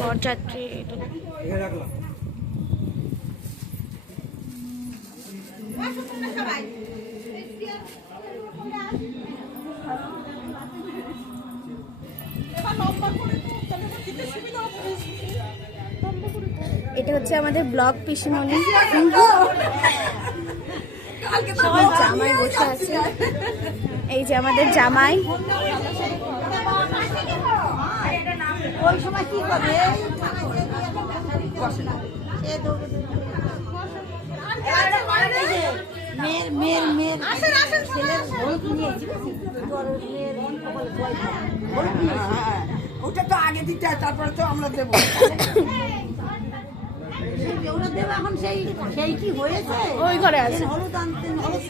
বরযাত্রী। এটা হচ্ছে আমাদের ব্লক পিসিমণি, সবাই জামাই বসে আছে। এই যে আমাদের জামাই। ওই সময় কি করবে? ওটা তো আগে দিতে হয়, তারপরে তো আমরা দেবো। এখন সেই কি হয়েছে? ওই ঘরে আছে। হলুদ আনতেন, হলুদ